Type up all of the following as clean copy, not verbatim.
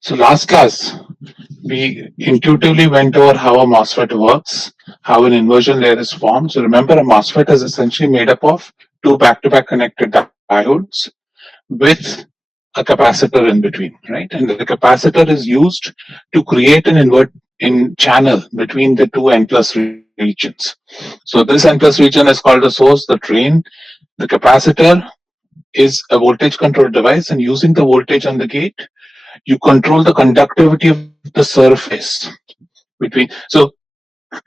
So last class, we intuitively went over how a MOSFET works, how an inversion layer is formed. So remember, a MOSFET is essentially made up of two back-to-back connected diodes with a capacitor in between, right? And the capacitor is used to create an in channel between the two N plus regions. So this N plus region is called the source, the drain. The capacitor is a voltage controlled device, and using the voltage on the gate, you control the conductivity of the surface between. So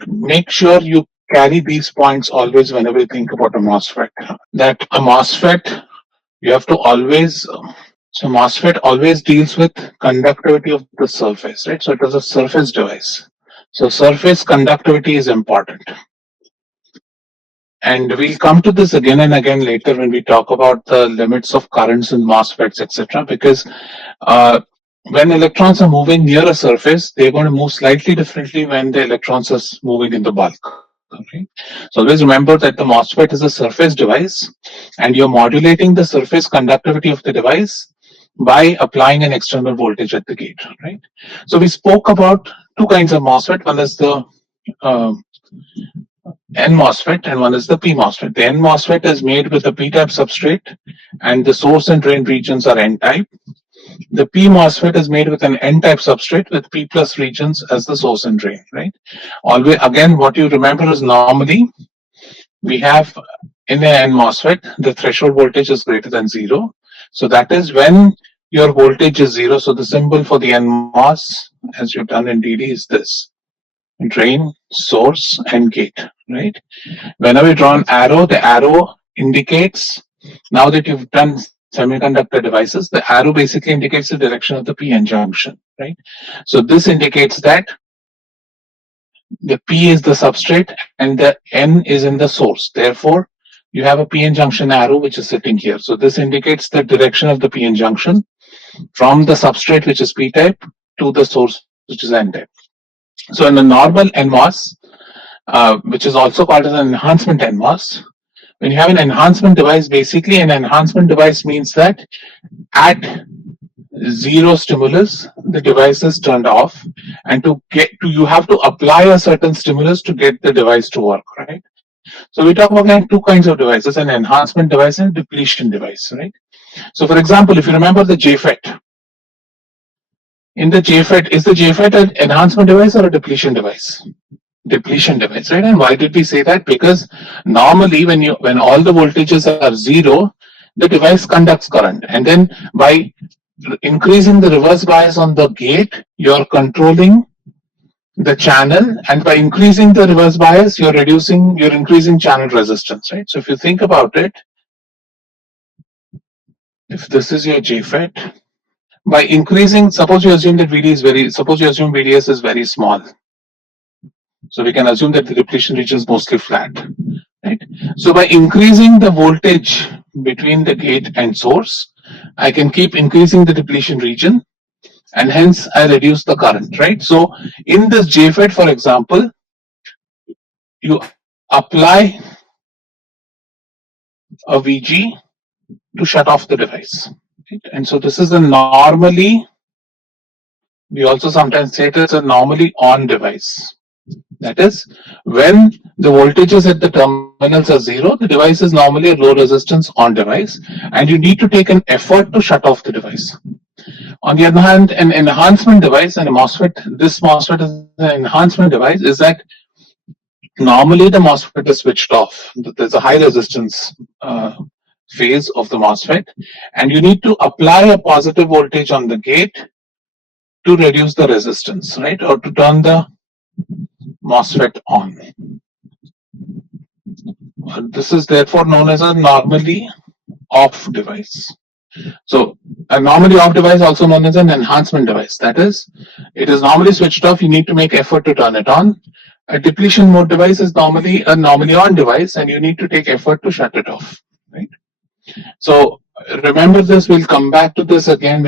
make sure you carry these points always whenever you think about a MOSFET. That a MOSFET, you have to always, so MOSFET always deals with conductivity of the surface, right? So it is a surface device. So surface conductivity is important. And we'll come to this again and again later when we talk about the limits of currents in MOSFETs, etc. Because when electrons are moving near a surface, they're going to move slightly differently when the electrons are moving in the bulk. Okay? So always remember that the MOSFET is a surface device, and you're modulating the surface conductivity of the device by applying an external voltage at the gate. Right? So we spoke about two kinds of MOSFET. One is the N MOSFET and one is the P MOSFET. The N MOSFET is made with a P-type substrate, and the source and drain regions are N-type. The P MOSFET is made with an N-type substrate with P plus regions as the source and drain, right? Always, again, what you remember is normally we have in an N MOSFET, the threshold voltage is greater than 0. So that is when your voltage is 0. So the symbol for the NMOS, as you've done in DD, is this: drain, source, and gate, right? Whenever you draw an arrow, the arrow indicates, now that you've done semiconductor devices, the arrow basically indicates the direction of the PN junction, right? So this indicates that the P is the substrate and the N is in the source. Therefore, you have a PN junction arrow which is sitting here. So this indicates the direction of the PN junction from the substrate, which is P-type, to the source, which is N-type. So in a normal NMOS, which is also called as an enhancement NMOS, when you have an enhancement device, basically an enhancement device means that at zero stimulus, the device is turned off, and you have to apply a certain stimulus to get the device to work, right? So we talk about two kinds of devices: an enhancement device and depletion device, right? So for example, if you remember the JFET, in the JFET, is the JFET an enhancement device or a depletion device? Depletion device, right? And why did we say that? Because normally when all the voltages are 0, the device conducts current, and then by increasing the reverse bias on the gate, you're controlling the channel, and by increasing the reverse bias, you're increasing channel resistance, right? So if you think about it, if this is your JFET, by increasing, suppose you assume VDS is very small. So we can assume that the depletion region is mostly flat, right? So by increasing the voltage between the gate and source, I can keep increasing the depletion region, and hence I reduce the current, right? So in this JFET, for example, you apply a VG to shut off the device, right? And so this is a normally, we also sometimes say it's a normally on device. That is, when the voltages at the terminals are 0, the device is normally a low resistance on device, and you need to take an effort to shut off the device. On the other hand, an enhancement device and a MOSFET, this MOSFET is an enhancement device, is that normally the MOSFET is switched off. There's a high resistance phase of the MOSFET, and you need to apply a positive voltage on the gate to reduce the resistance, right? Or to turn the MOSFET on. This is therefore known as a normally off device. So a normally off device, also known as an enhancement device. That is, it is normally switched off, you need to make effort to turn it on. A depletion mode device is normally a normally on device, and you need to take effort to shut it off, right? So remember this, we'll come back to this again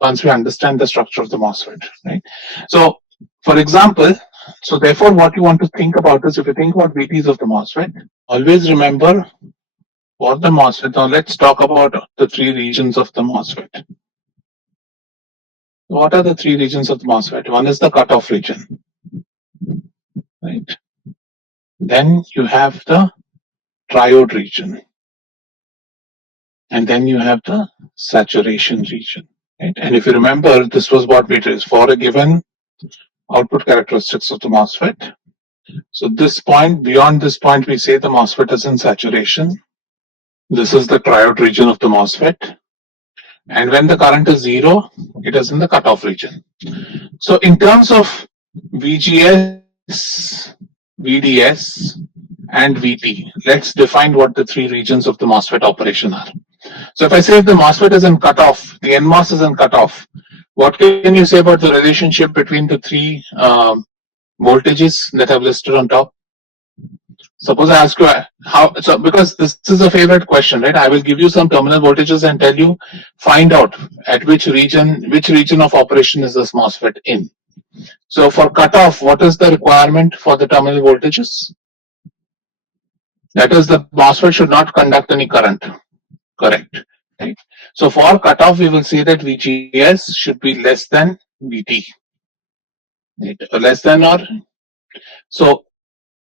once we understand the structure of the MOSFET, right? So for example, so therefore what you want to think about is, if you think about VTs of the MOSFET, always remember for the MOSFET. Now let's talk about the three regions of the MOSFET. What are the three regions of the MOSFET? One is the cutoff region, right? Then you have the triode region, and then you have the saturation region, right? And if you remember, this was what we did for a given output characteristics of the MOSFET. So this point, beyond this point, we say the MOSFET is in saturation. This is the triode region of the MOSFET. And when the current is zero, it is in the cutoff region. So in terms of VGS, VDS, and VT, let's define what the three regions of the MOSFET operation are. So if I say if the MOSFET is in cutoff, the NMOS is in cutoff, what can you say about the relationship between the three voltages that I've listed on top? Suppose I ask you how, so because this is a favorite question, right? I will give you some terminal voltages and tell you, find out at which region of operation is this MOSFET in. So for cutoff, what is the requirement for the terminal voltages? That is, the MOSFET should not conduct any current. Correct. Right? So for cutoff, we will say that VGS should be less than VT. Right? Less than or so.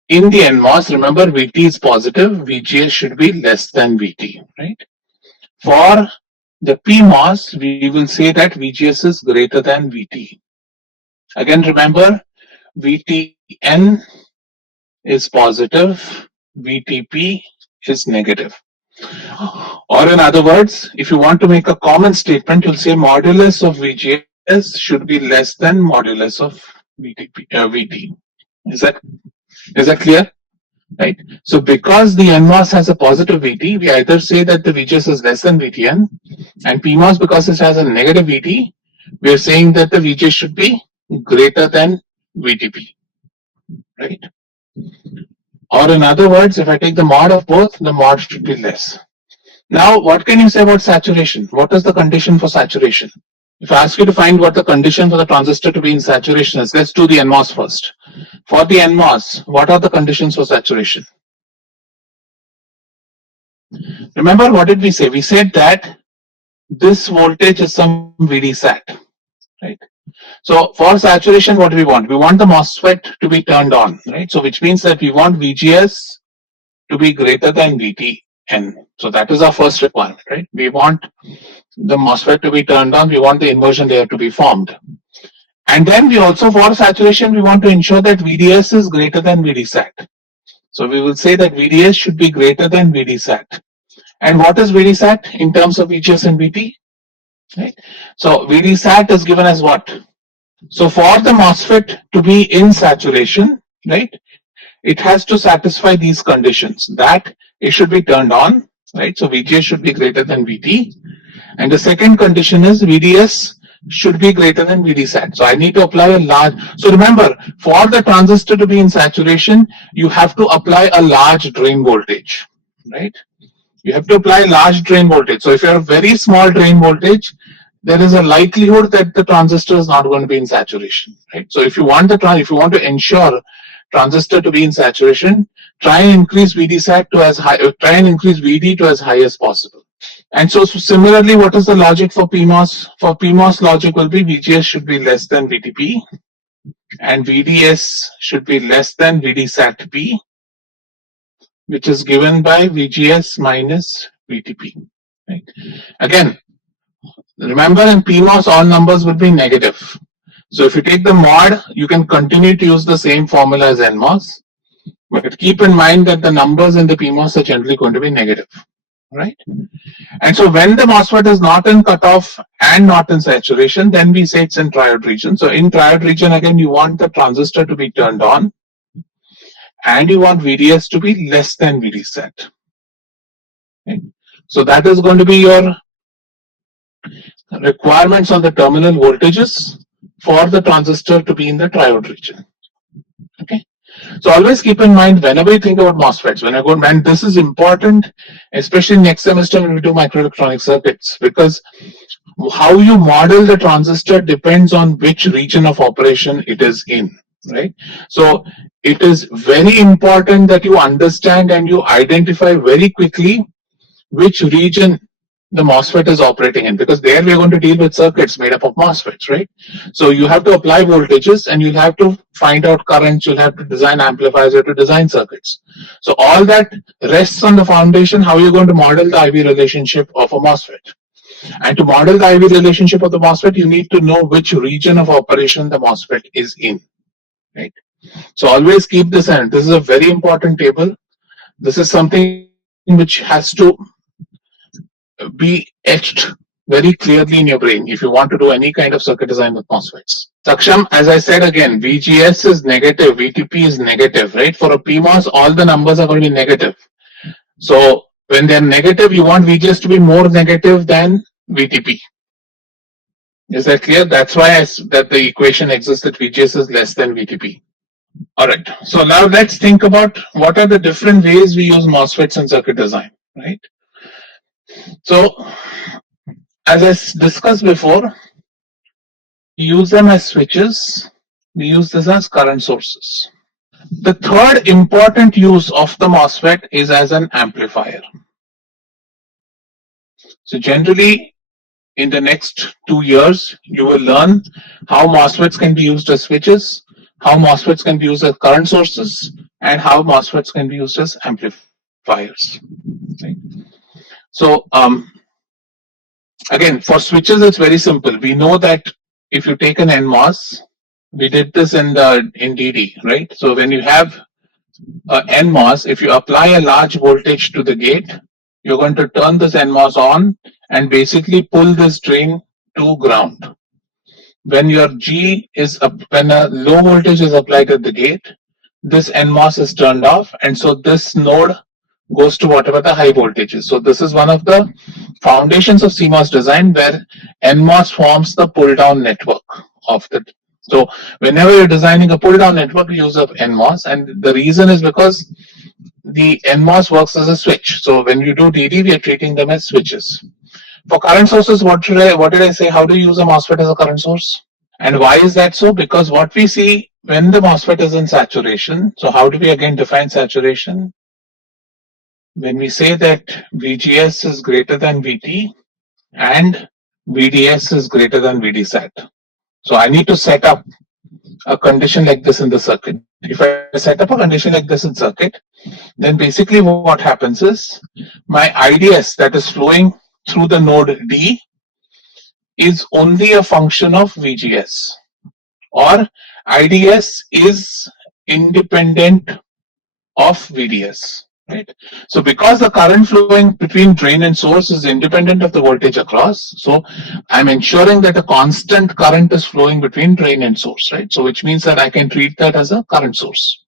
In the NMOS, remember VT is positive, VGS should be less than VT, right? For the PMOS, we will say that VGS is greater than VT. Again, remember, VTN is positive, VTP is negative. Or in other words, if you want to make a common statement, you'll say modulus of VGS should be less than modulus of VT. Is that clear? Right. So because the NMOS has a positive VT, we either say that the VGS is less than VTN, and PMOS, because it has a negative VT, we are saying that the VGS should be greater than VTP. Right. Or in other words, if I take the mod of both, the mod should be less. Now, what can you say about saturation? What is the condition for saturation? If I ask you to find what the condition for the transistor to be in saturation is, let's do the NMOS first. For the NMOS, what are the conditions for saturation? Remember, what did we say? We said that this voltage is some VDSAT, right? So for saturation, what do we want? We want the MOSFET to be turned on, right? So which means that we want VGS to be greater than VTN. So that is our first requirement, right? We want the MOSFET to be turned on. We want the inversion layer to be formed. And then we also, for saturation, we want to ensure that VDS is greater than VDSAT. So we will say that VDS should be greater than VDSAT. And what is VDSAT in terms of VGS and VT? Right? So VDSAT is given as what? So for the MOSFET to be in saturation, right, it has to satisfy these conditions, that it should be turned on, right? So VGS should be greater than VT. And the second condition is VDS should be greater than VDSAT. So I need to apply a large, so remember, for the transistor to be in saturation, you have to apply a large drain voltage, right? You have to apply large drain voltage. So if you have a very small drain voltage, there is a likelihood that the transistor is not going to be in saturation, right? So if you want to ensure transistor to be in saturation, try and increase VDSAT to as high, try and increase VD to as high as possible. And so similarly, what is the logic for PMOS? For PMOS, logic will be VGS should be less than VTP, and VDS should be less than VDSAT P, which is given by VGS minus VTP. Right? Again, remember, in PMOS, all numbers will be negative. So if you take the mod, you can continue to use the same formula as NMOS, but keep in mind that the numbers in the PMOS are generally going to be negative. Right? And so when the MOSFET is not in cutoff and not in saturation, then we say it's in triode region. So in triode region, again, you want the transistor to be turned on, and you want VDS to be less than VDSAT. Okay? So that is going to be your requirements on the terminal voltages for the transistor to be in the triode region. Okay. So always keep in mind, whenever you think about MOSFETs, and this is important, especially next semester when we do microelectronic circuits, because how you model the transistor depends on which region of operation it is in, right? So it is very important that you understand and you identify very quickly which region the MOSFET is operating in, because there we are going to deal with circuits made up of MOSFETs, right? So you have to apply voltages and you'll have to find out currents, you'll have to design amplifiers, you have to design circuits. So all that rests on the foundation how you're going to model the IV relationship of a MOSFET. And to model the IV relationship of the MOSFET, you need to know which region of operation the MOSFET is in, right? So always keep this in. This is a very important table. This is something which has to be etched very clearly in your brain if you want to do any kind of circuit design with MOSFETs. Saksham, as I said again, VGS is negative, VTP is negative, right? For a PMOS, all the numbers are going to be negative. So when they're negative, you want VGS to be more negative than VTP. Is that clear? That's why that the equation exists that VGS is less than VTP. All right. So now let's think about what are the different ways we use MOSFETs in circuit design, right? So as I discussed before, we use them as switches. We use this as current sources. The third important use of the MOSFET is as an amplifier. So generally, in the next 2 years, you will learn how MOSFETs can be used as switches, how MOSFETs can be used as current sources, and how MOSFETs can be used as amplifiers. Right? So again, for switches, it's very simple. We know that if you take an NMOS, we did this in DD, right? So when you have an NMOS, if you apply a large voltage to the gate, you're going to turn this NMOS on and basically pull this drain to ground. When your G is up, when a low voltage is applied at the gate, this NMOS is turned off, and so this node goes to whatever the high voltage is. So this is one of the foundations of CMOS design, where NMOS forms the pull-down network of the. So whenever you're designing a pull-down network, you use up NMOS, and the reason is because the NMOS works as a switch. So when you do DD, we are treating them as switches. For current sources, what did I say? How do you use a MOSFET as a current source? And why is that so? Because what we see when the MOSFET is in saturation, so how do we again define saturation? When we say that VGS is greater than VT and VDS is greater than VDSAT. So I need to set up a condition like this in the circuit. If I set up a condition like this in circuit, then basically what happens is my IDS that is flowing through the node D is only a function of VGS, or IDS is independent of VDS, right? So because the current flowing between drain and source is independent of the voltage across, so I'm ensuring that a constant current is flowing between drain and source, right? So which means that I can treat that as a current source,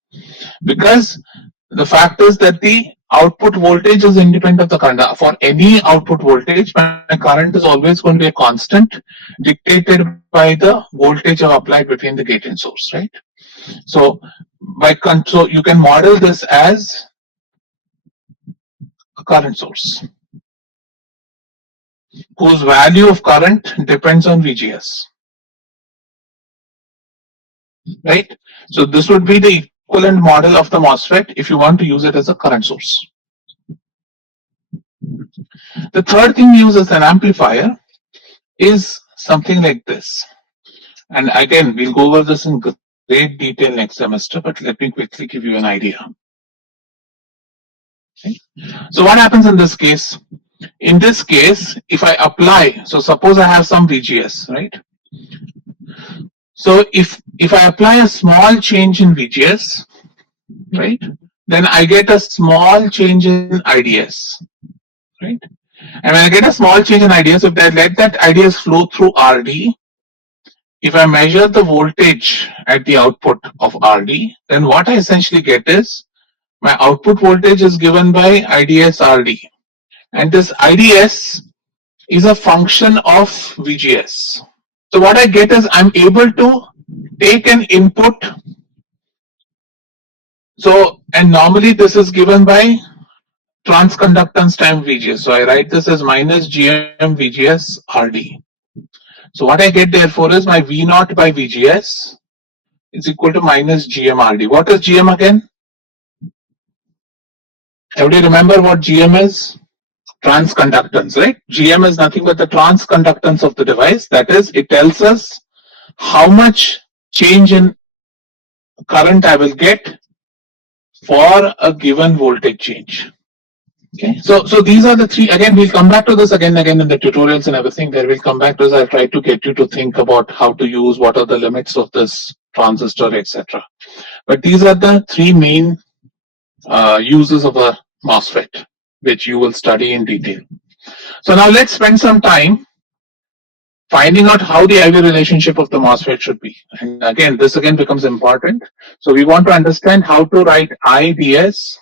because the fact is that the output voltage is independent of the current. For any output voltage, my current is always going to be a constant dictated by the voltage I've applied between the gate and source, right? So so you can model this as a current source whose value of current depends on VGS, right? So this would be the equivalent model of the MOSFET if you want to use it as a current source. The third thing we use as an amplifier is something like this. And again, we'll go over this in great detail next semester, but let me quickly give you an idea. Okay. So what happens in this case? In this case, if I apply, so suppose I have some VGS, right? So if I apply a small change in VGS, right, then I get a small change in IDS, right? And when I get a small change in IDS, if I let that IDS flow through RD, if I measure the voltage at the output of RD, then what I essentially get is my output voltage is given by IDS RD. And this IDS is a function of VGS. So what I get is I'm able to take an input. So, and normally this is given by transconductance time VGS. So I write this as minus GM VGS RD. So what I get therefore is my V naught by VGS is equal to minus GM RD. What is GM again? Everybody remember what GM is? transconductance, right? GM is nothing but the transconductance of the device. That is, it tells us how much change in current I will get for a given voltage change. Okay, so these are the three. Again, we'll come back to this again and again in the tutorials and everything. There we'll come back to this. I'll try to get you to think about how to use, what are the limits of this transistor, etc. But these are the three main uses of a MOSFET, which you will study in detail. So now let's spend some time finding out how the IV relationship of the MOSFET should be. And again, this again becomes important. So we want to understand how to write IDS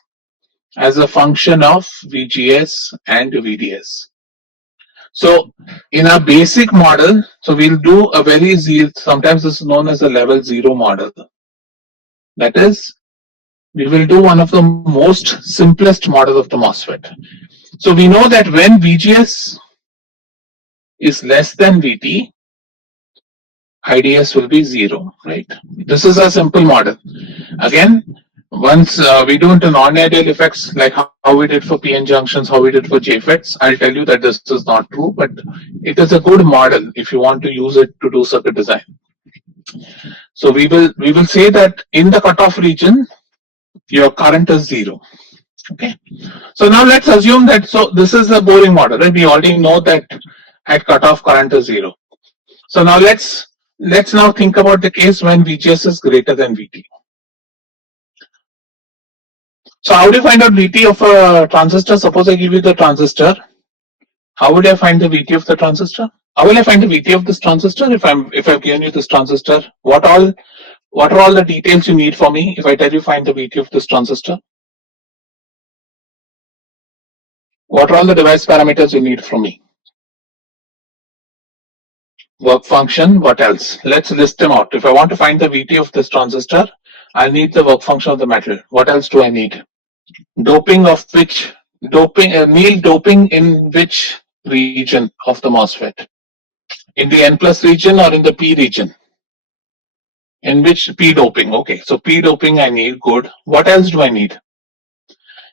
as a function of VGS and VDS. So in our basic model, so we'll do a very sometimes this is known as a level 0 model. That is, we will do one of the most simplest model of the MOSFET. So we know that when VGS is less than VT, IDS will be 0, right? This is a simple model. Again, once we do into non-ideal effects, like how we did for PN junctions, how we did for JFETs, I'll tell you that this is not true, but it is a good model if you want to use it to do circuit design. So we will say that in the cutoff region, your current is 0. Okay. So now let's assume that, so this is a boring model, right? We already know that at cutoff current is 0. So now let's now think about the case when VGS is greater than VT. So how do you find out VT of a transistor? Suppose I give you the transistor. How would I find the VT of the transistor? How will I find the VT of this transistor if I've given you this transistor? What are all the details you need for me if I tell you find the VT of this transistor? What are all the device parameters you need from me? Work function, what else? Let's list them out. If I want to find the VT of this transistor, I'll need the work function of the metal. What else do I need? Doping of which, anneal doping in which region of the MOSFET? In the N plus region or in the P region? In which P doping? Okay, so P doping I need, good. What else do I need?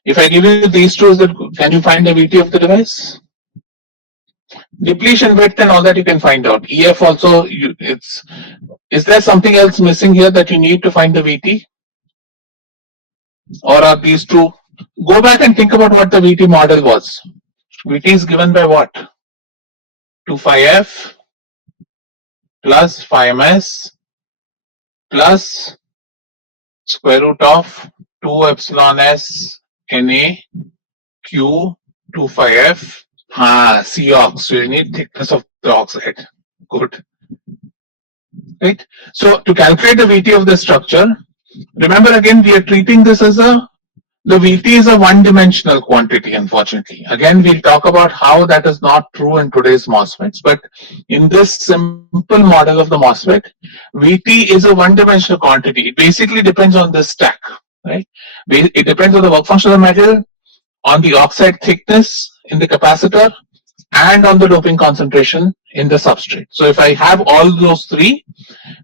If I give you these two, can you find the VT of the device? Depletion width and all that you can find out. EF also, is there something else missing here that you need to find the VT? Or are these two? Go back and think about what the VT model was. VT is given by what? 2 phi F plus phi ms plus square root of 2 epsilon s Na q 2 phi F. Cox. So you need thickness of the oxide. Good. Right. So to calculate the VT of the structure, remember again we are treating this as the VT is a one-dimensional quantity, unfortunately. Again, we'll talk about how that is not true in today's MOSFETs, but in this simple model of the MOSFET, VT is a one-dimensional quantity. It basically depends on the stack, right? It depends on the work function of the metal, on the oxide thickness in the capacitor, and on the doping concentration in the substrate. So if I have all those three,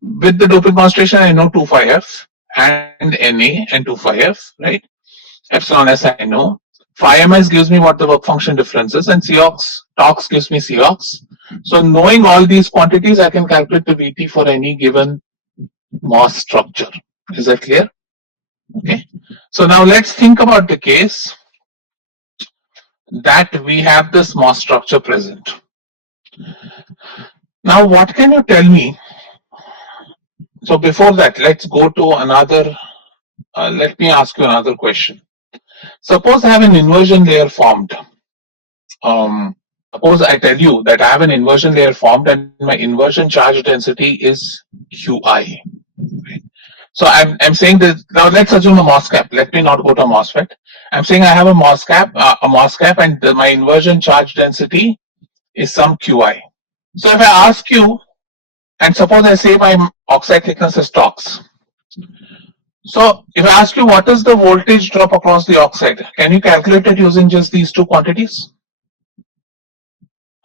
with the doping concentration, I know 2 phi F and Na and 2 phi F, right? Epsilon S I know. Phi ms gives me what the work function difference is, and Cox gives me Cox. So knowing all these quantities, I can calculate the VT for any given MOS structure. Is that clear? Okay. So now let's think about the case that we have this MOS structure present. Now what can you tell me? So before that, let's go to another, let me ask you another question. Suppose I have an inversion layer formed. Suppose I tell you that I have an inversion layer formed and my inversion charge density is Qi. Right? So I'm saying that now let's assume a MOSFET. Let me not go to a MOSFET. I'm saying I have a MOSFET, and my inversion charge density is some Qi. So if I ask you, and suppose I say my oxide thickness is Tox. So if I ask you what is the voltage drop across the oxide, can you calculate it using just these two quantities?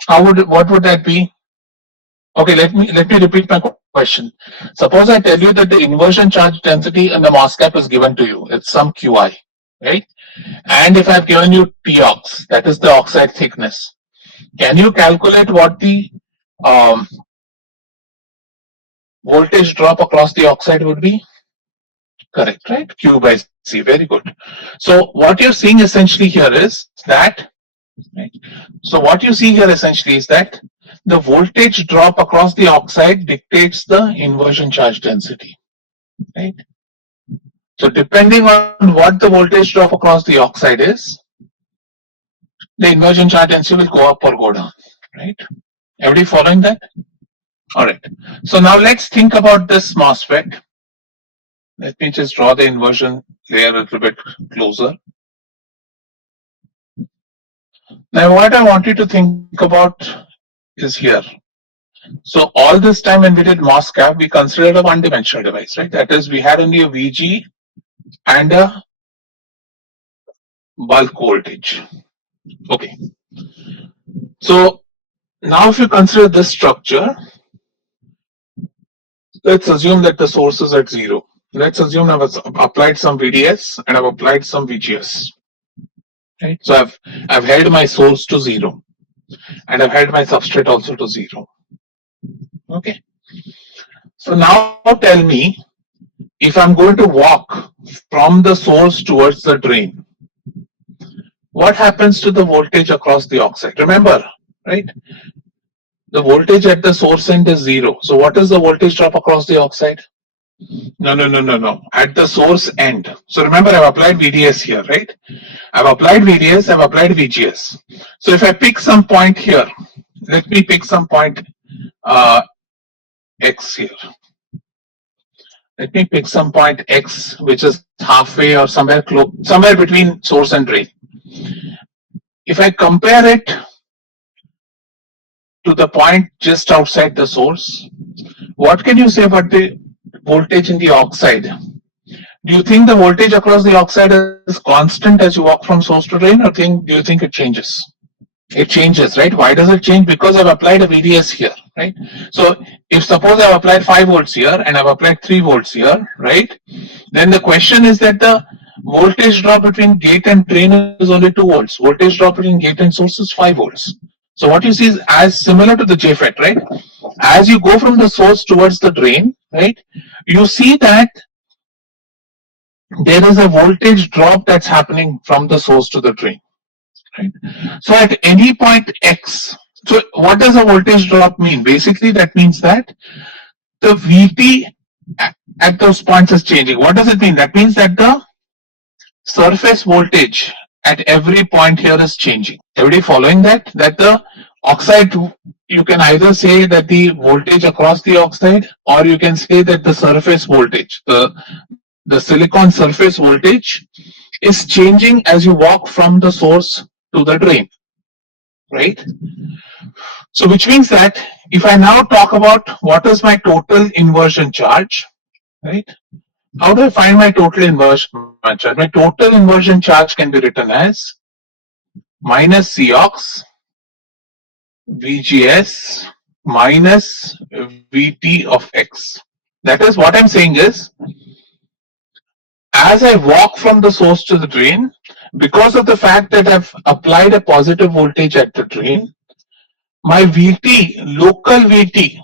What would that be? Okay, let me repeat my question. Suppose I tell you that the inversion charge density in the MOSFET is given to you. It's some Qi, right? and if I've given you Tox, that is the oxide thickness, can you calculate what the um, voltage drop across the oxide would be? Correct, right? Q by C. Very good. So what you're seeing essentially here is that, right? So what you see here essentially is that the voltage drop across the oxide dictates the inversion charge density, right? So depending on what the voltage drop across the oxide is, the inversion charge density will go up or go down, right? Everybody following that? All right. So now let's think about this MOSFET. Let me just draw the inversion layer a little bit closer. Now what I want you to think about is here. So all this time when we did MOSCAP, we considered a one-dimensional device, right? That is, we had only a VG and a bulk voltage. Okay. So now if you consider this structure, let's assume that the source is at 0. Let's assume I've applied some VDS and I've applied some VGS. Right? So I've held my source to 0 and I've held my substrate also to 0. Okay. So now tell me, if I'm going to walk from the source towards the drain, what happens to the voltage across the oxide? Remember, right? The voltage at the source end is 0. So what is the voltage drop across the oxide? No. At the source end. So remember, I've applied VDS here, right? I've applied VDS, I've applied VGS. So if I pick some point here, let me pick some point X here. Let me pick some point X, which is halfway or somewhere close, somewhere between source and drain. If I compare it to the point just outside the source, what can you say about the voltage in the oxide? Do you think the voltage across the oxide is constant as you walk from source to drain, or do you think it changes? It changes, right? Why does it change? Because I've applied a VDS here, right? So if suppose I've applied 5 volts here and I've applied 3 volts here, right? Then the question is that the voltage drop between gate and drain is only 2 volts. Voltage drop between gate and source is 5 volts. So what you see is as similar to the JFET, right? As you go from the source towards the drain, right? You see that there is a voltage drop that's happening from the source to the drain. Right? So at any point X, so what does a voltage drop mean? Basically, that means that the VT at those points is changing. What does it mean? That means that the surface voltage at every point here is changing. Everybody following that? That the oxide, you can either say that the voltage across the oxide, or you can say that the surface voltage, the silicon surface voltage is changing as you walk from the source to the drain, right? So which means that if I now talk about what is my total inversion charge, right? How do I find my total inversion charge? My total inversion charge can be written as minus Cox VGS minus VT of X. That is, what I'm saying is, as I walk from the source to the drain, because of the fact that I've applied a positive voltage at the drain, my VT, local VT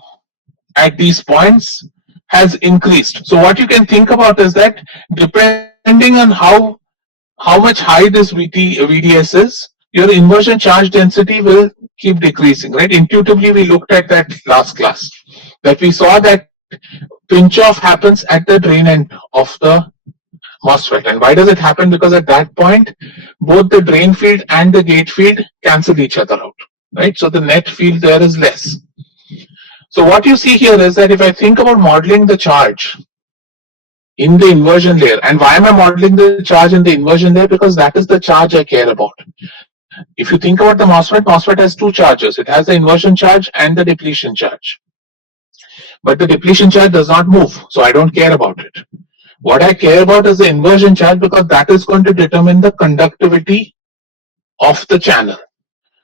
at these points has increased. So what you can think about is that depending on how much high this VDS is, your inversion charge density will keep decreasing, right? Intuitively, we looked at that last class, that we saw that pinch off happens at the drain end of the MOSFET. And why does it happen? Because at that point, both the drain field and the gate field cancel each other out, right? So the net field there is less. So what you see here is that if I think about modeling the charge in the inversion layer, and why am I modeling the charge in the inversion layer? Because that is the charge I care about. If you think about the MOSFET, MOSFET has two charges. It has the inversion charge and the depletion charge. But the depletion charge does not move, so I don't care about it. What I care about is the inversion charge, because that is going to determine the conductivity of the channel.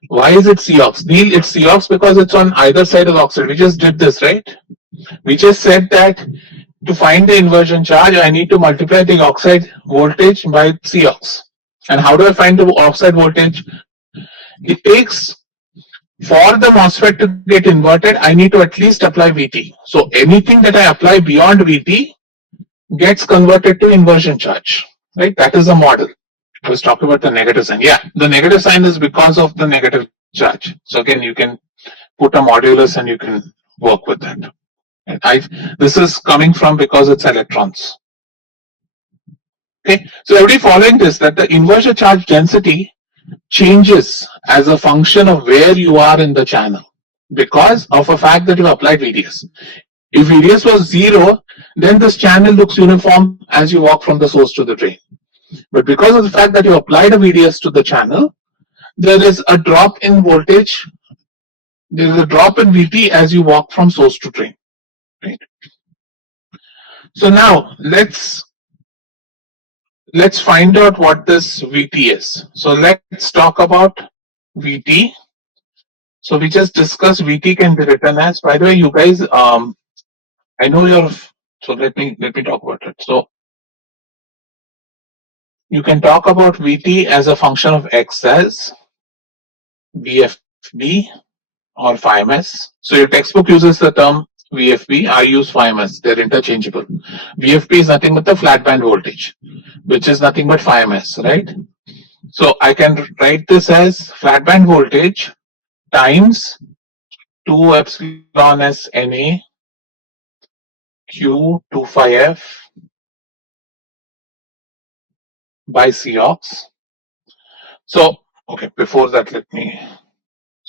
Why is it Cox? Neil, it's Cox because it's on either side of the oxide. We just did this, right? We just said that to find the inversion charge, I need to multiply the oxide voltage by Cox. And how do I find the oxide voltage? It takes, for the MOSFET to get inverted, I need to at least apply VT. So anything that I apply beyond VT gets converted to inversion charge, right? That is the model. I was talking about the negative sign. Yeah, the negative sign is because of the negative charge. So again, you can put a modulus and you can work with that. This is coming from because it's electrons. Okay, so everybody following this, that the inversion charge density changes as a function of where you are in the channel because of a fact that you applied VDS. If VDS was 0, then this channel looks uniform as you walk from the source to the drain. But because of the fact that you applied a VDS to the channel, there is a drop in voltage, there is a drop in VT as you walk from source to drain. Right? So now let's find out what this VT is. So let's talk about VT. So we just discussed VT can be written as, by the way, you guys, I know you're, so let me talk about it. So you can talk about VT as a function of X as VFB or phi ms. So your textbook uses the term VFB, I use phi ms, they're interchangeable. VFB is nothing but the flat band voltage, which is nothing but phi ms, right? So I can write this as flat band voltage times 2 epsilon s Na Q 2 phi f by Cox. So, okay, before that,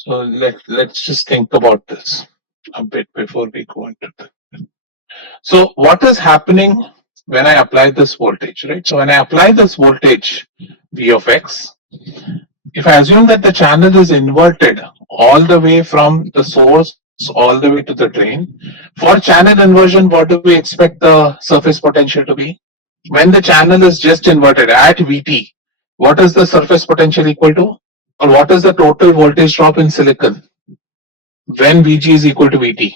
let's just think about this a bit before we go into that. So what is happening when I apply this voltage, right? So when I apply this voltage, V of X, if I assume that the channel is inverted all the way from the source all the way to the drain, for channel inversion, what do we expect the surface potential to be? When the channel is just inverted at VT, what is the surface potential equal to? Or what is the total voltage drop in silicon when VG is equal to VT?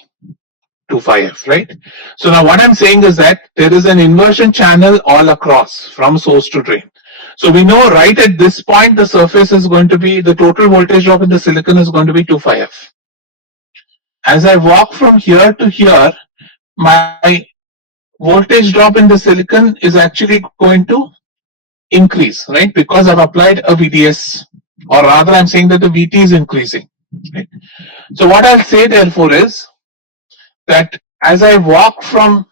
2 phi f, right? So now what I'm saying is that there is an inversion channel all across from source to drain. So we know right at this point the surface is going to be, the total voltage drop in the silicon is going to be 2 phi f. As I walk from here to here, my voltage drop in the silicon is actually going to increase, right? Because I've applied a VDS, or rather I'm saying that the VT is increasing. Right? So what I'll say therefore is that as I walk from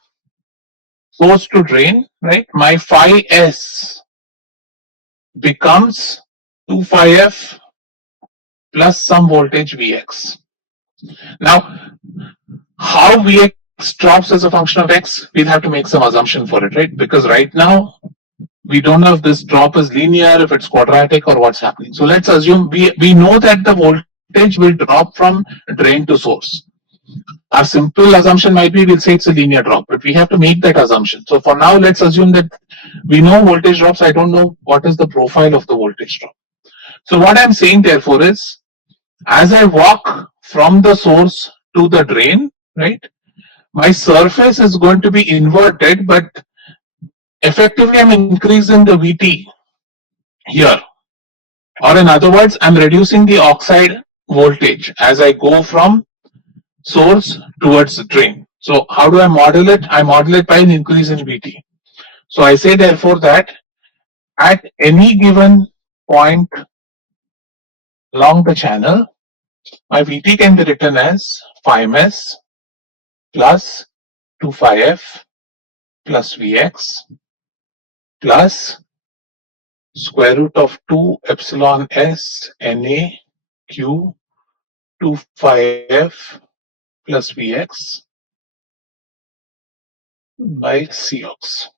source to drain, right, my phi s becomes 2 phi f plus some voltage Vx. Now, how Vx drops as a function of x, we'll have to make some assumption for it, right? Because right now, we don't know if this drop is linear, if it's quadratic, or what's happening. So let's assume we know that the voltage will drop from drain to source. Our simple assumption might be we'll say it's a linear drop, but we have to make that assumption. So for now, let's assume that we know voltage drops. I don't know what is the profile of the voltage drop. So what I'm saying therefore is, as I walk from the source to the drain, right, my surface is going to be inverted, but effectively I'm increasing the VT here. Or in other words, I'm reducing the oxide voltage as I go from source towards the drain. So how do I model it? I model it by an increase in VT. So I say therefore that at any given point along the channel, my VT can be written as phi ms plus 2 phi f plus Vx plus square root of 2 epsilon s Na Q 2 phi f plus Vx by Cox.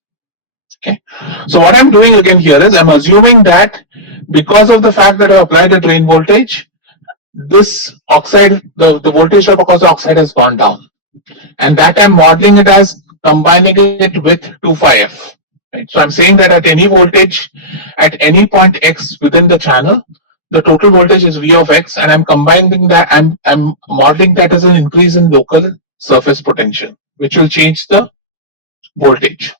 Okay. So what I'm doing again here is I'm assuming that because of the fact that I applied a drain voltage, this oxide, the voltage drop across the oxide has gone down. And that I'm modeling it as combining it with 2 phi f. Right? So I'm saying that at any voltage, at any point x within the channel, the total voltage is V of x, and I'm combining that, I'm modeling that as an increase in local surface potential, which will change the voltage.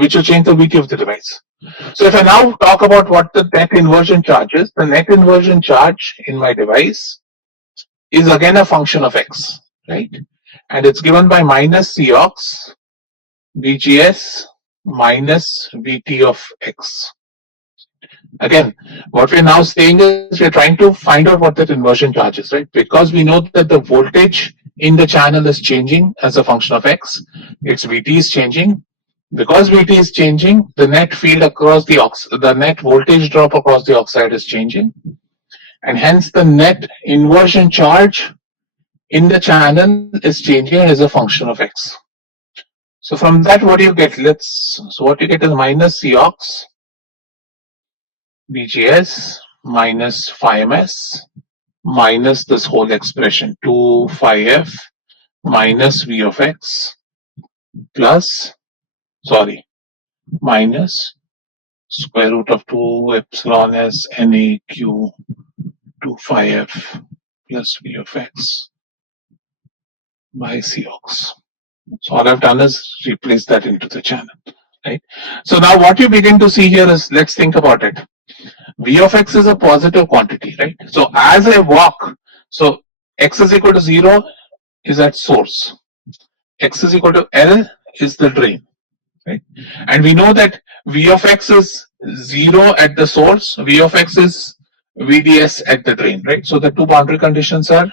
which will change the VT of the device. So if I now talk about what the net inversion charge is, the net inversion charge in my device is again a function of X, right? And it's given by minus Cox VGS minus VT of X. Again, what we're now saying is we're trying to find out what that inversion charge is, right? Because we know that the voltage in the channel is changing as a function of X, its VT is changing. Because VT is changing, the net field across the net voltage drop across the oxide is changing, and hence the net inversion charge in the channel is changing as a function of X. So from that, what do you get? So what you get is minus Cox VGS minus phi ms minus this whole expression 2 phi f minus V of X plus, minus square root of 2 epsilon s NAQ 2 phi f plus V of X by Cox. So all I've done is replace that into the channel, right? So now what you begin to see here is, let's think about it. V of X is a positive quantity, right? So as I walk, so X is equal to 0 is at source. X is equal to L is the drain, right? And we know that V of X is 0 at the source, V of X is VDS at the drain, right? So the two boundary conditions are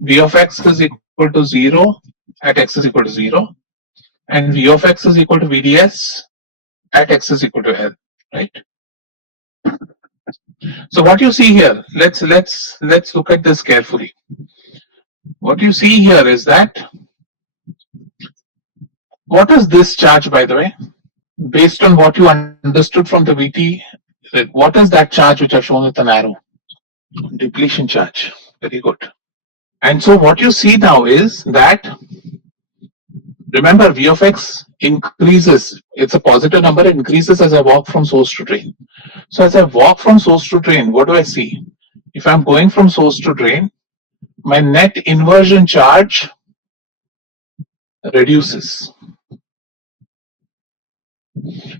V of X is equal to 0 at X is equal to 0, and V of X is equal to VDS at X is equal to L, right? So what you see here, let's look at this carefully. What you see here is that, what is this charge, by the way? Based on what you understood from the VT, what is that charge which I've shown with an arrow? Depletion charge. Very good. And so what you see now is that, remember, V of X increases. It's a positive number, it increases as I walk from source to drain. So as I walk from source to drain, what do I see? If I'm going from source to drain, my net inversion charge reduces.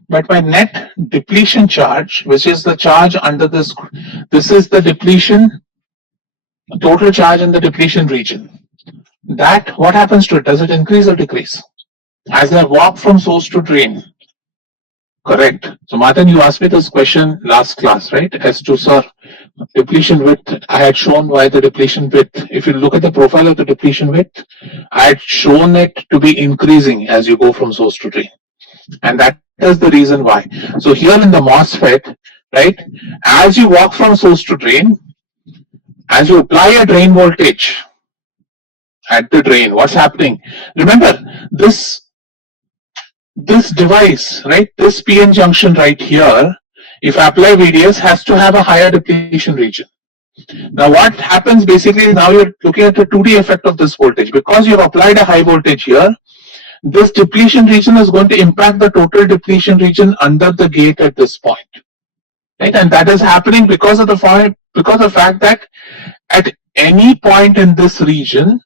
But my net depletion charge, which is the charge under this is the depletion, total charge in the depletion region. That, what happens to it? Does it increase or decrease? As I walk from source to drain. Correct. So Martin, you asked me this question last class, right? As to, sir, depletion width, I had shown why the depletion width, if you look at the profile of the depletion width, I had shown it to be increasing as you go from source to drain. And that is the reason why. So here in the MOSFET, right, as you walk from source to drain, as you apply a drain voltage at the drain, what's happening? Remember, this device, right, this PN junction right here, if I apply VDS, has to have a higher depletion region. Now what happens basically, now you're looking at the 2D effect of this voltage. Because you've applied a high voltage here, this depletion region is going to impact the total depletion region under the gate at this point, right? And that is happening because of the fact that at any point in this region,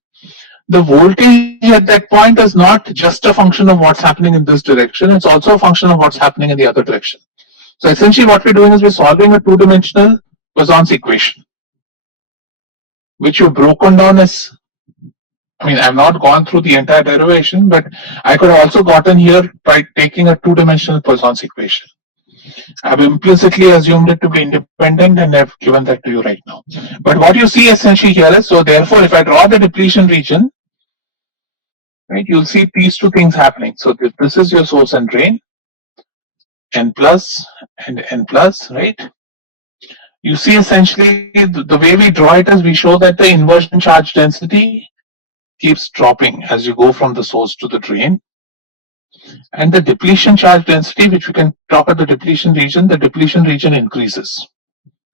the voltage at that point is not just a function of what's happening in this direction, it's also a function of what's happening in the other direction. So essentially what we're doing is we're solving a two-dimensional Poisson's equation, which you've broken down as, I mean, I've not gone through the entire derivation, but I could have also gotten here by taking a two-dimensional Poisson's equation. I've implicitly assumed it to be independent and I've given that to you right now. But what you see essentially here is, so therefore if I draw the depletion region, right, you'll see these two things happening. So this is your source and drain, N plus and N plus, right? You see essentially the way we draw it is we show that the inversion charge density keeps dropping as you go from the source to the drain. And the depletion charge density, which we can talk at the depletion region increases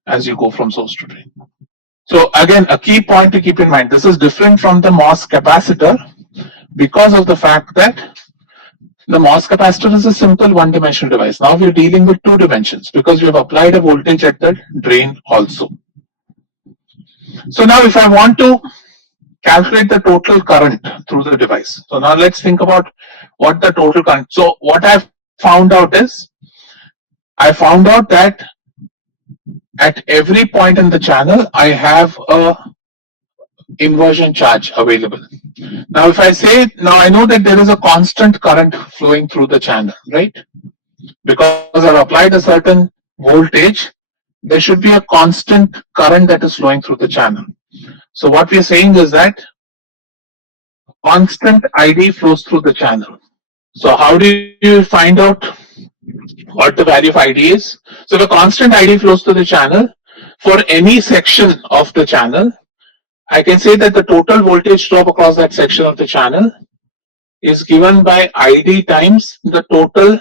as you go from source to drain. So again, a key point to keep in mind, this is different from the MOS capacitor because of the fact that the MOS capacitor is a simple one-dimensional device. Now we're dealing with two dimensions because we have applied a voltage at the drain also. So now if I want to calculate the total current through the device. So now let's think about what the total current. So what I've found out is, I found out that at every point in the channel, I have a inversion charge available. Now, if I say, now I know that there is a constant current flowing through the channel, right? Because I've applied a certain voltage, there should be a constant current that is flowing through the channel. So what we're saying is that constant ID flows through the channel. So how do you find out what the value of ID is? So the constant ID flows through the channel. For any section of the channel, I can say that the total voltage drop across that section of the channel is given by ID times the total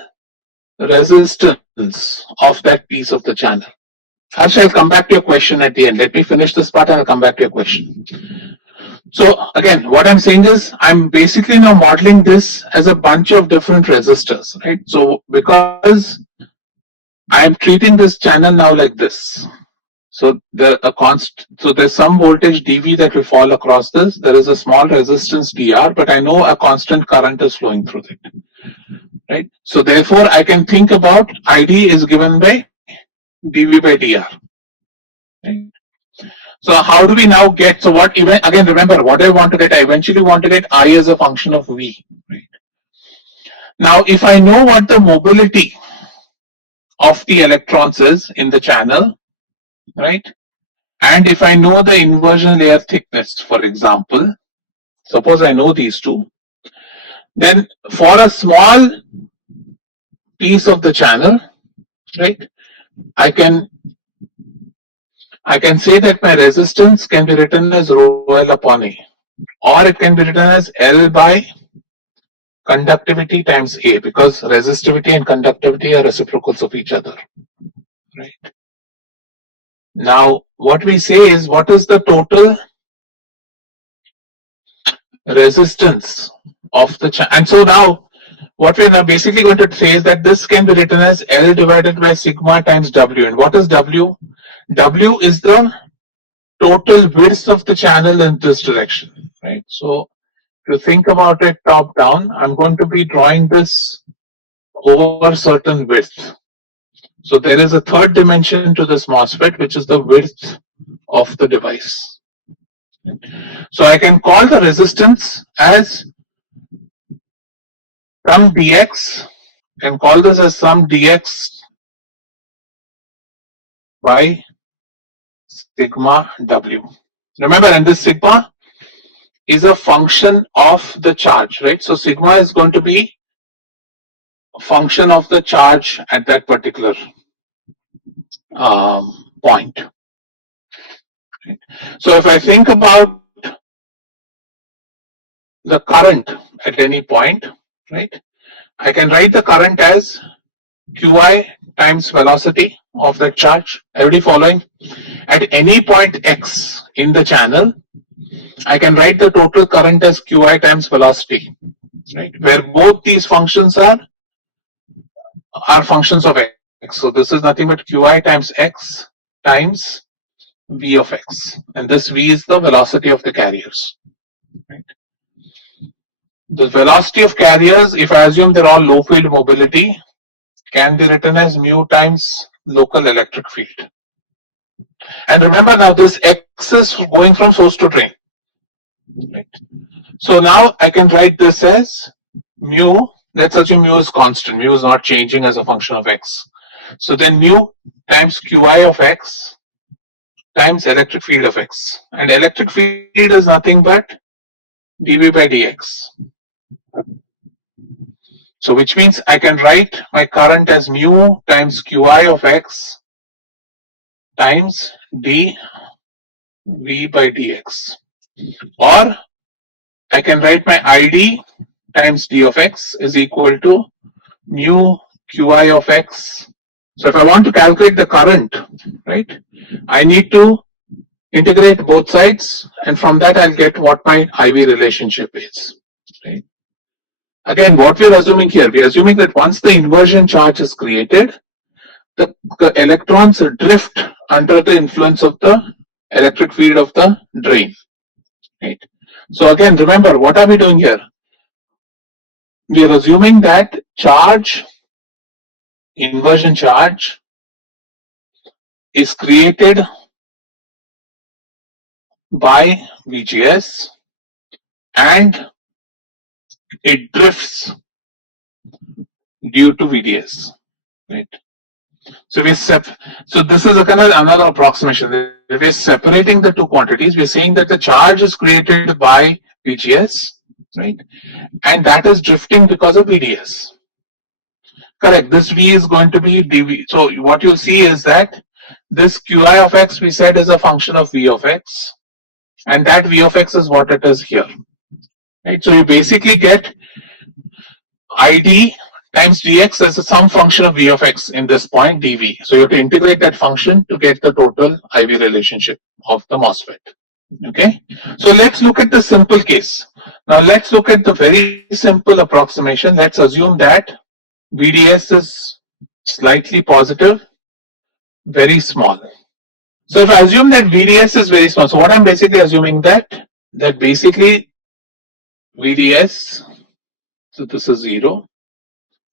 resistance of that piece of the channel. Harsh, I'll come back to your question at the end. Let me finish this part and I'll come back to your question. So again, what I'm saying is I'm basically now modeling this as a bunch of different resistors, right? So because I'm treating this channel now like this. So there's some voltage dV that will fall across this. There is a small resistance dr, but I know a constant current is flowing through it. Right? So therefore I can think about ID is given by dV by dr. Right? So how do we now get, so what even again remember what I want to get, I eventually want to get I as a function of V. Right? Now if I know what the mobility of the electrons is in the channel, right? And if I know the inversion layer thickness, for example, suppose I know these two, then for a small piece of the channel, right, I can say that my resistance can be written as rho L upon A, or it can be written as L by conductivity times A, because resistivity and conductivity are reciprocals of each other, right? Now, what we say is, what is the total resistance of the channel? And so now, what we are basically going to say is that this can be written as L divided by sigma times W. And what is W? W is the total width of the channel in this direction, right? So to think about it top down, I'm going to be drawing this over certain width. So there is a third dimension to this MOSFET, which is the width of the device. So I can call the resistance as some dx, and call this as some dx by sigma W. Remember, and this sigma is a function of the charge, right? So sigma is going to be a function of the charge at that particular point. So if I think about the current at any point, right, I can write the current as Qi times velocity of that charge. Everybody following? At any point x in the channel, I can write the total current as Qi times velocity, right? Where both these functions are functions of x. So this is nothing but Qi times x times v of x, and this v is the velocity of the carriers. Right? The velocity of carriers, if I assume they're all low field mobility, can be written as mu times local electric field. And remember now, this x is going from source to drain. Right? So now I can write this as mu. Let's assume mu is constant. Mu is not changing as a function of x. So then mu times Qi of x times electric field of x. And electric field is nothing but dV by dx. So which means I can write my current as mu times Qi of x times dV by dx. Or I can write my ID times d of x is equal to mu Qi of x. So if I want to calculate the current, right, I need to integrate both sides, and from that I'll get what my IV relationship is. Right? Again, what we're assuming here, we're assuming that once the inversion charge is created, the electrons drift under the influence of the electric field of the drain. Right? So again, remember, what are we doing here? We are assuming that charge, inversion charge, is created by VGS and it drifts due to VDS, right? So so this is a kind of another approximation. If we're separating the two quantities, we're saying that the charge is created by VGS, right? And that is drifting because of VDS. Correct. This V is going to be dV. So what you'll see is that this Qi of x we said is a function of V of x, and that V of x is what it is here. Right. So you basically get ID times dx as some function of V of x in this point dV. So you have to integrate that function to get the total IV relationship of the MOSFET. Okay. So let's look at the simple case. Now let's look at the very simple approximation. Let's assume that VDS is slightly positive, very small. So if I assume that VDS is very small, so what I'm basically assuming that basically VDS, so this is 0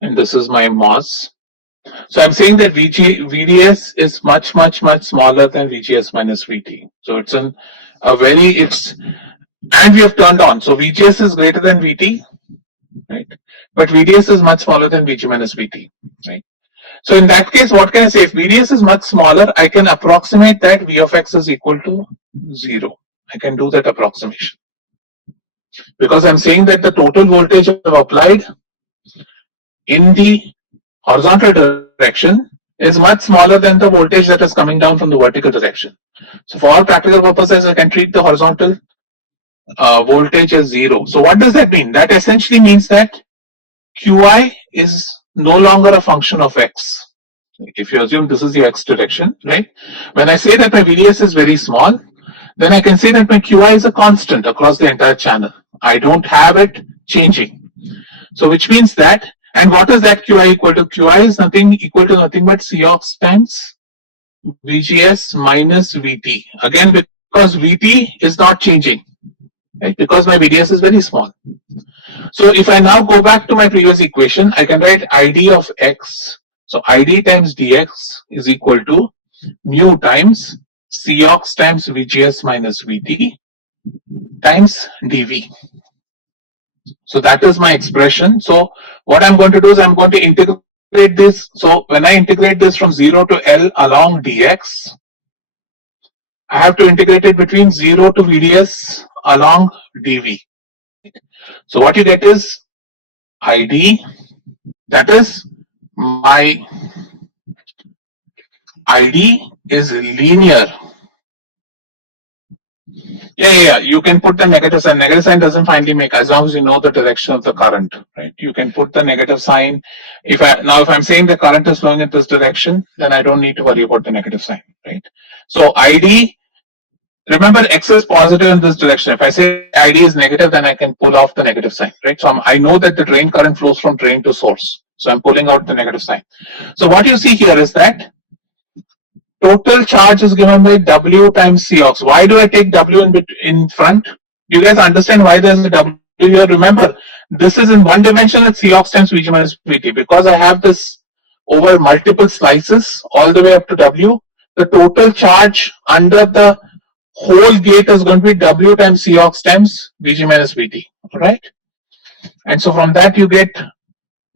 and this is my MOS. So I'm saying that VDS is much smaller than VGS minus VT. So it's and we have turned on. So VGS is greater than VT, right? But VDS is much smaller than VG minus VT, right? So in that case, what can I say? If VDS is much smaller, I can approximate that V of x is equal to 0. I can do that approximation. Because I'm saying that the total voltage I've applied in the horizontal direction is much smaller than the voltage that is coming down from the vertical direction. So for all practical purposes, I can treat the horizontal voltage as 0. So what does that mean? That essentially means that Qi is no longer a function of x. If you assume this is the x direction, right? When I say that my VDS is very small, then I can say that my Qi is a constant across the entire channel. I don't have it changing. So which means that, and what is that Qi equal to? Qi is equal to nothing but Cox times VGS minus VT. Again, because VT is not changing, right? Because my VDS is very small. So if I now go back to my previous equation, I can write ID of x. So ID times dx is equal to mu times Cox times VGS minus VT times dV. So that is my expression. So what I'm going to do is I'm going to integrate this. So when I integrate this from 0 to L along dx, I have to integrate it between 0 to VDS along dV. So what you get is ID, that is my ID is linear. Yeah. You can put the negative sign. Negative sign doesn't finally make, as long as you know the direction of the current, right? You can put the negative sign. If I'm saying the current is flowing in this direction, then I don't need to worry about the negative sign, right? So ID, remember x is positive in this direction. If I say ID is negative, then I can pull off the negative sign, right? So I know that the drain current flows from drain to source. So I'm pulling out the negative sign. So what you see here is that total charge is given by W times Cox. Why do I take W in front? You guys understand why there's a W here? Remember, this is in one dimension, it's Cox times Vg minus Vt. Because I have this over multiple slices all the way up to W, the total charge under the whole gate is going to be W times Cox times Vg minus Vt. All right? And so from that you get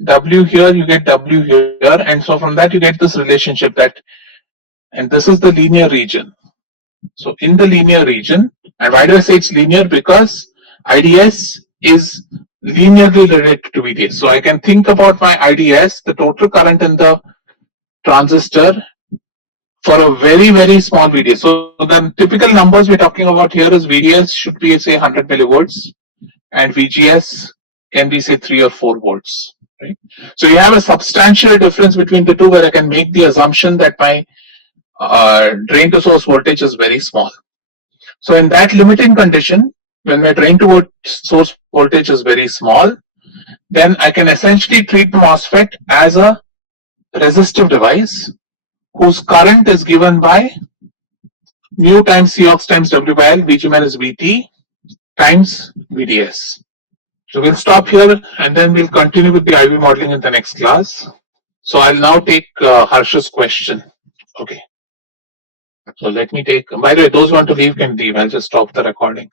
W here, you get W here, and so from that you get this relationship that, and this is the linear region. So in the linear region, and why do I say it's linear? Because IDS is linearly related to VDS. So I can think about my IDS, the total current in the transistor, for a very small VDS. So the typical numbers we're talking about here is VDS should be say 100 millivolts and VGS can be say 3 or 4 volts. Right? So you have a substantial difference between the two where I can make the assumption that my drain to source voltage is very small. So in that limiting condition, when my drain to source voltage is very small, then I can essentially treat the MOSFET as a resistive device whose current is given by mu times Cox times W by L, Vg minus Vt times VDS. So we'll stop here and then we'll continue with the IV modeling in the next class. So I'll now take Harsha's question. Okay. So let me take, by the way, those who want to leave can leave. I'll just stop the recording.